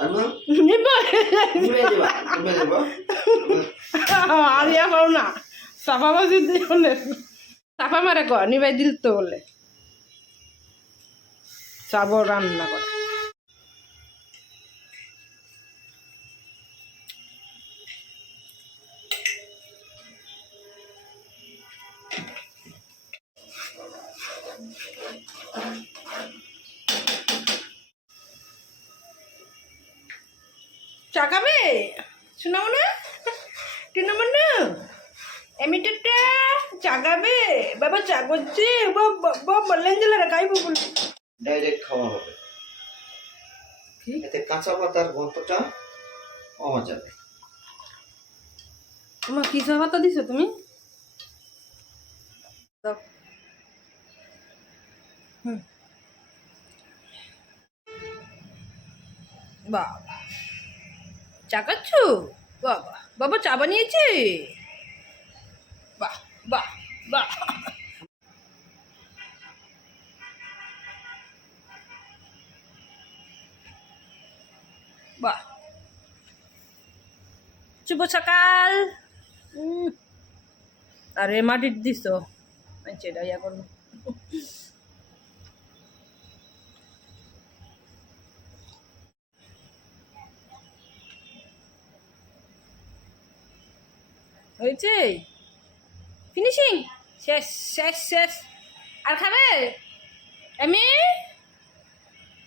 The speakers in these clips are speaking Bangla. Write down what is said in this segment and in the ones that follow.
আনো নিব নিবে দিবা তুমি দিব আরিয়া পাও না চাপা বাজি দিয়ে বলে চাপা মারে ক নিবাই দিল তো বলে চাবো রান্না করে চা খাবে শোনাও না টুনামো না এমিটারটা চা খাবে বাবা চা করছে বাবা বললেন যে খাইবো বলে ডাইরেক্ট খাওয়া হবে এতে কাঁচা পাতার গন্ধটা পাওয়া যাবে তোমার কি চা পাতা দিছো তুমি দাও বাবা চা খাচ্ছ বাবা বাবা চা বানিয়েছে বাহ বাহ বাহ বাহ শুভ সকাল আরে মাটির দিস সেটা ইয়া করবো হয়েছে ফিনিশিং শেষ শেষ শেষ আর খাবে এমি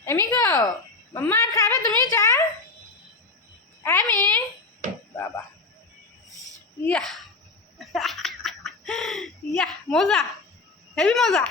এমি গো মাম্মা আর খাবে তুমি চা এমি বাবা ইয়া ইয়া মজা হেভি মজা